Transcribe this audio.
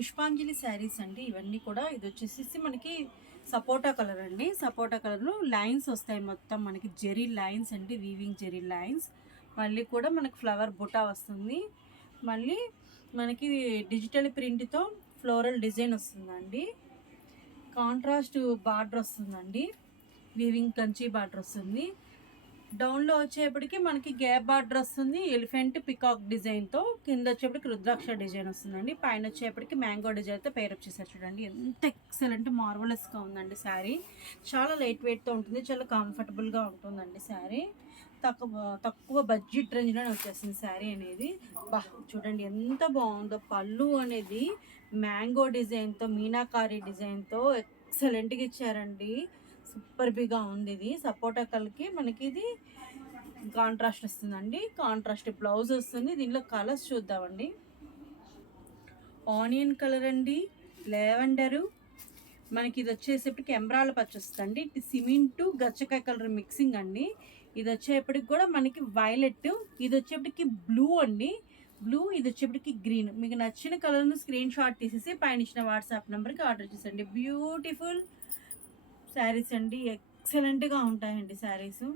పుష్పాంజలి శారీస్ అండి ఇవన్నీ కూడా. ఇది వచ్చేసి మనకి సపోటా కలర్ అండి. సపోటా కలర్లో లైన్స్ వస్తాయి, మొత్తం మనకి జెరీ లైన్స్ అండి, వీవింగ్ జెరీ లైన్స్. మళ్ళీ కూడా మనకి ఫ్లవర్ బుటా వస్తుంది. మళ్ళీ మనకి డిజిటల్ ప్రింట్తో ఫ్లోరల్ డిజైన్ వస్తుందండి. కాంట్రాస్ట్ బార్డర్ వస్తుందండి, వీవింగ్ కంచి బార్డర్ వస్తుంది. డౌన్లో వచ్చేప్పటికి మనకి గ్యాప్ బార్డర్ వస్తుంది, ఎలిఫెంట్ పికాక్ డిజైన్తో. కింద వచ్చేప్పటికి రుద్రాక్ష డిజైన్ వస్తుందండి. పైన వచ్చేప్పటికి మ్యాంగో డిజైన్తో పేరప్ చేశారు. చూడండి ఎంత ఎక్సలెంట్ మార్వలస్గా ఉందండి శారీ. చాలా లైట్ వెయిట్తో ఉంటుంది, చాలా కంఫర్టబుల్గా ఉంటుందండి శారీ. తక్కువ బడ్జెట్ రేంజ్లోనే వచ్చేస్తుంది శారీ అనేది. బా చూడండి ఎంత బాగుందో. పళ్ళు అనేది మ్యాంగో డిజైన్తో, మీనాకారి డిజైన్తో ఎక్సలెంట్గా ఇచ్చారండి. సూపర్ బిగా ఉంది. ఇది సపోటా కలర్కి మనకి ఇది కాంట్రాస్ట్ వస్తుందండి. కాంట్రాస్ట్ బ్లౌజ్ వస్తుంది. దీనిలో కలర్స్ చూద్దామండి. ఆనియన్ కలర్ అండి, లెవెండరు, మనకి ఇది వచ్చేసేపటికి ఎమరాల్డ్ పచ్చి వస్తుందండి. ఇది సిమెంటు గచ్చకాయ కలర్ మిక్సింగ్ అండి. ఇది వచ్చేప్పటికి కూడా మనకి వైలెట్, ఇది వచ్చేప్పటికి బ్లూ అండి, బ్లూ. ఇది వచ్చేప్పటికి గ్రీన్. మీకు నచ్చిన కలర్ను స్క్రీన్ షాట్ తీసేసి పైన ఇచ్చిన వాట్సాప్ నెంబర్కి ఆర్డర్ చేసండి. బ్యూటిఫుల్ శారీస్ అండి, ఎక్సలెంట్గా ఉంటాయండి శారీస్.